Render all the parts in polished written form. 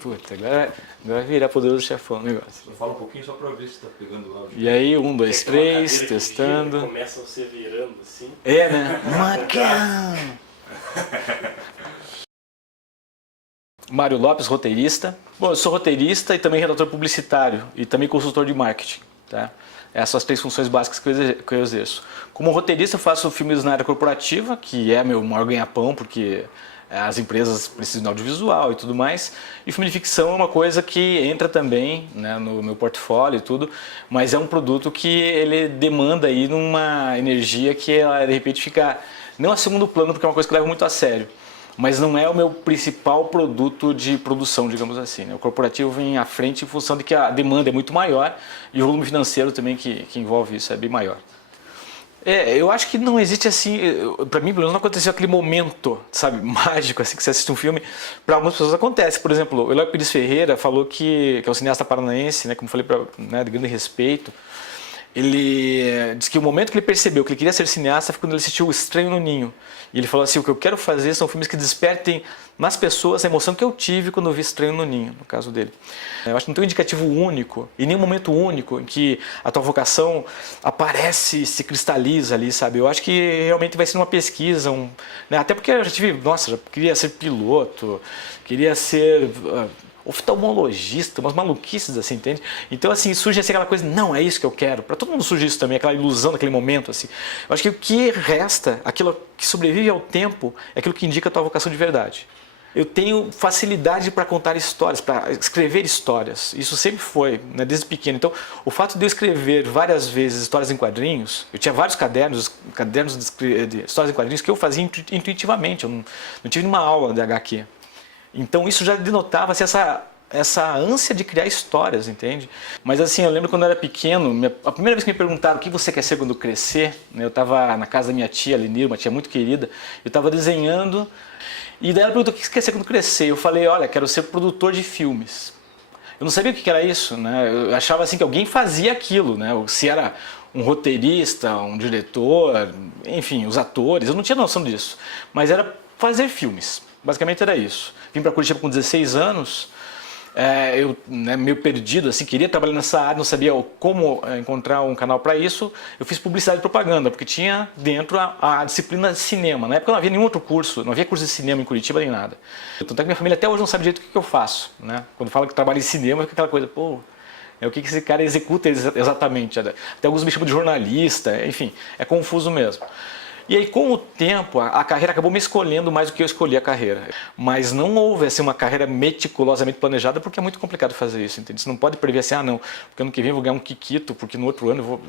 Puta, agora vai virar Poderoso Chefão o negócio. Só fala um pouquinho só pra ver se tá pegando lá. E aí, um, dois, Tem uma três, cadeira que gira, testando. começa você virando assim. É, né? Macão! Mário Lopes, roteirista. Bom, eu sou roteirista e também redator publicitário e também consultor de marketing, tá? Essas são as três funções básicas que eu exerço. Como roteirista, eu faço filmes na área corporativa, que é meu maior ganha-pão, porque as empresas precisam de audiovisual e tudo mais. E filme de ficção é uma coisa que entra também, né, no meu portfólio e tudo, mas é um produto que ele demanda aí numa energia que ela, de repente fica não a segundo plano, porque é uma coisa que eu levo muito a sério. Mas não é o meu principal produto de produção, digamos assim, né? O corporativo vem à frente em função de que a demanda é muito maior e o volume financeiro também que envolve isso é bem maior. Eu acho que não existe assim, para mim pelo menos não aconteceu aquele momento, sabe, mágico assim que você assiste um filme. Para algumas pessoas acontece. Por exemplo, o Eloy Pires Ferreira falou que é um cineasta paranaense, né, como falei, né, de grande respeito. Ele disse que o momento que ele percebeu que ele queria ser cineasta foi quando ele assistiu O Estranho no Ninho. E ele falou assim, o que eu quero fazer são filmes que despertem nas pessoas a emoção que eu tive quando eu vi Estranho no Ninho, no caso dele. Eu acho que não tem um indicativo único e nem um momento único em que a tua vocação aparece e se cristaliza ali, sabe? Eu acho que realmente vai ser uma pesquisa, né? Até porque eu já tive, nossa, já queria ser piloto, queria ser oftalmologista, umas maluquices assim, entende? Então assim, surge assim aquela coisa, não, é isso que eu quero. Para todo mundo surge isso também, aquela ilusão daquele momento assim. Eu acho que o que resta, aquilo que sobrevive ao tempo, é aquilo que indica a tua vocação de verdade. Eu tenho facilidade para contar histórias, para escrever histórias. Isso sempre foi, né, desde pequeno. Então, o fato de eu escrever várias vezes histórias em quadrinhos, eu tinha vários cadernos de histórias em quadrinhos que eu fazia intuitivamente. Eu não tive nenhuma aula de HQ. Então isso já denotava assim, essa ânsia de criar histórias, entende? Mas assim, eu lembro quando eu era pequeno, a primeira vez que me perguntaram o que você quer ser quando crescer, né, eu estava na casa da minha tia, Lenir, uma tia muito querida, eu estava desenhando, e daí ela perguntou o que você quer ser quando crescer. Eu falei, olha, quero ser produtor de filmes. Eu não sabia o que era isso, né? Eu achava assim que alguém fazia aquilo, né? Se era um roteirista, um diretor, enfim, os atores, eu não tinha noção disso. Mas era fazer filmes, basicamente era isso. Vim para Curitiba com 16 anos, eu, né, meio perdido, assim, queria trabalhar nessa área, não sabia como encontrar um canal para isso. Eu fiz publicidade e propaganda, porque tinha dentro a disciplina de cinema. Na época não havia nenhum outro curso, não havia curso de cinema em Curitiba nem nada. Tanto é que minha família até hoje não sabe direito o que eu faço, né? Quando fala que trabalho em cinema, fica aquela coisa, pô, o que esse cara executa exatamente? Até alguns me chamam de jornalista, enfim, é confuso mesmo. E aí, com o tempo, a carreira acabou me escolhendo mais do que eu escolhi a carreira. Mas não houve assim, uma carreira meticulosamente planejada, porque é muito complicado fazer isso, entende? Você não pode prever assim, ah não, porque ano que vem eu vou ganhar um quiquito, porque no outro ano eu vou...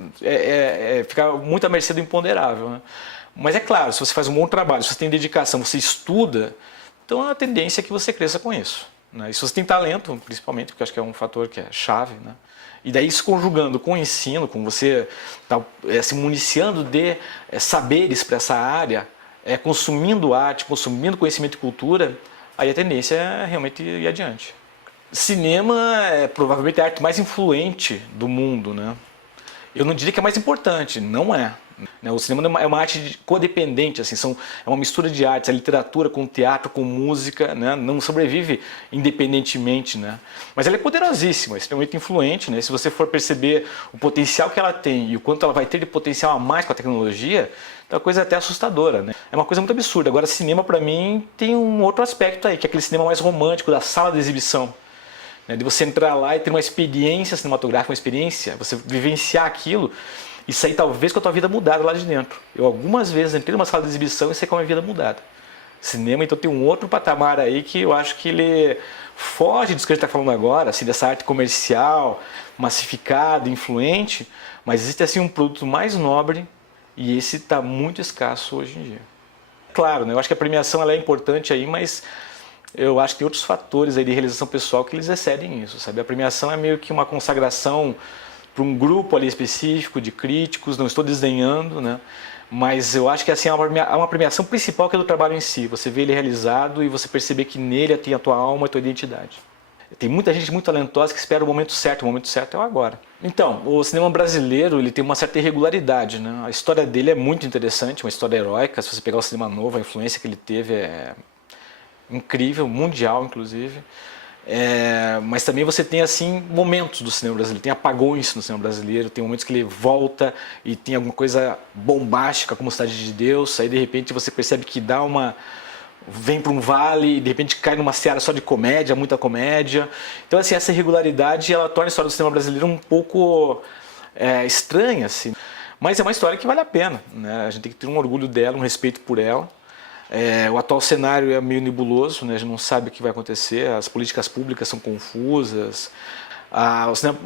fica muito à mercê do imponderável, né? Mas é claro, se você faz um bom trabalho, se você tem dedicação, você estuda, então a tendência é que você cresça com isso, né? E se você tem talento, principalmente, porque eu acho que é um fator que é chave, né? E daí se conjugando com o ensino, com você se municiando de saberes para essa área, consumindo arte, consumindo conhecimento e cultura, aí a tendência é realmente ir adiante. Cinema é provavelmente a arte mais influente do mundo, né? Eu não diria que é mais importante, não é. O cinema é uma arte codependente, assim, é uma mistura de artes, a literatura com o teatro, com música, né? Não sobrevive independentemente, né? Mas ela é poderosíssima, extremamente influente, né? Se você for perceber o potencial que ela tem e o quanto ela vai ter de potencial a mais com a tecnologia, é uma coisa até assustadora, né? É uma coisa muito absurda. Agora, cinema para mim tem um outro aspecto aí, que é aquele cinema mais romântico, da sala de exibição. De você entrar lá e ter uma experiência cinematográfica, uma experiência, você vivenciar aquilo e sair talvez com a tua vida mudada lá de dentro. Eu algumas vezes entrei numa sala de exibição e saí com a minha vida mudada. Cinema então tem um outro patamar aí que eu acho que ele foge disso que a gente está falando agora, assim, dessa arte comercial, massificada, influente, mas existe assim um produto mais nobre e esse está muito escasso hoje em dia. Claro, né, eu acho que a premiação ela é importante aí, mas eu acho que tem outros fatores aí de realização pessoal que eles excedem isso, sabe? A premiação é meio que uma consagração para um grupo ali específico de críticos, não estou desdenhando, né? Mas eu acho que assim, há uma premiação principal que é do trabalho em si, você vê ele realizado e você perceber que nele tem a tua alma e a tua identidade. Tem muita gente muito talentosa que espera o momento certo é o agora. Então, o cinema brasileiro ele tem uma certa irregularidade, né? A história dele é muito interessante, uma história heróica, se você pegar o cinema novo, a influência que ele teve é incrível, mundial inclusive, Mas também você tem assim momentos do cinema brasileiro, tem apagões no cinema brasileiro, tem momentos que ele volta e tem alguma coisa bombástica como Cidade de Deus, aí de repente você percebe que vem para um vale e de repente cai numa seara só de comédia, muita comédia. Então assim, essa irregularidade ela torna a história do cinema brasileiro um pouco estranha, assim. Mas é uma história que vale a pena, né? A gente tem que ter um orgulho dela, um respeito por ela. O atual cenário é meio nebuloso, né? A gente não sabe o que vai acontecer, as políticas públicas são confusas.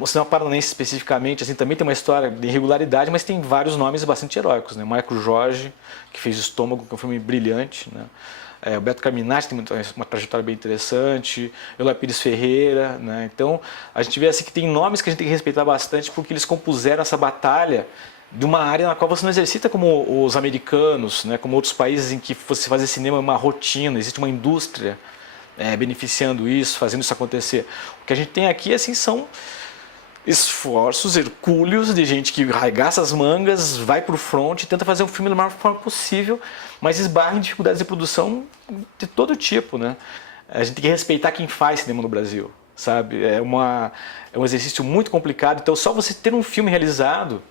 O cinema paranaense especificamente assim, também tem uma história de irregularidade, mas tem vários nomes bastante heróicos, né? Marco Jorge, que fez Estômago, que é um filme brilhante, né? O Beto Carminati tem uma trajetória bem interessante, Eloy Pires Ferreira, né? Então a gente vê assim que tem nomes que a gente tem que respeitar bastante porque eles compuseram essa batalha de uma área na qual você não exercita como os americanos, né? Como outros países em que você fazer cinema é uma rotina, existe uma indústria beneficiando isso, fazendo isso acontecer. O que a gente tem aqui assim são esforços hercúleos de gente que arregaça as mangas, vai para o front e tenta fazer um filme da maior forma possível, mas esbarra em dificuldades de produção de todo tipo, né? A gente tem que respeitar quem faz cinema no Brasil, sabe? É um exercício muito complicado, então só você ter um filme realizado,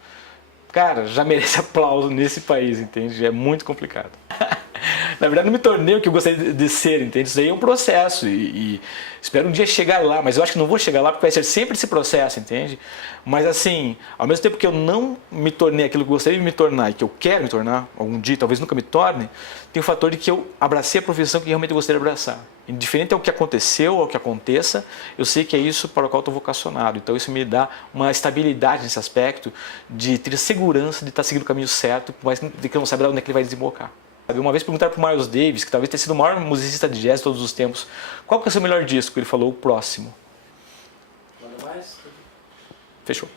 cara, já merece aplauso nesse país, entende? É muito complicado. Na verdade, não me tornei o que eu gostaria de ser, entende? Isso aí é um processo e espero um dia chegar lá, mas eu acho que não vou chegar lá porque vai ser sempre esse processo, entende? Mas assim, ao mesmo tempo que eu não me tornei aquilo que eu gostaria de me tornar e que eu quero me tornar, algum dia, talvez nunca me torne, tem o fator de que eu abracei a profissão que realmente eu gostaria de abraçar. Indiferente ao que aconteceu, ao que aconteça, eu sei que é isso para o qual eu estou vocacionado. Então isso me dá uma estabilidade nesse aspecto de ter segurança de estar seguindo o caminho certo, mas de que eu não sabe onde é que ele vai desembocar. Uma vez perguntaram para o Miles Davis, que talvez tenha sido o maior musicista de jazz de todos os tempos, qual que é o seu melhor disco? Ele falou, o próximo. Manda mais? Fechou.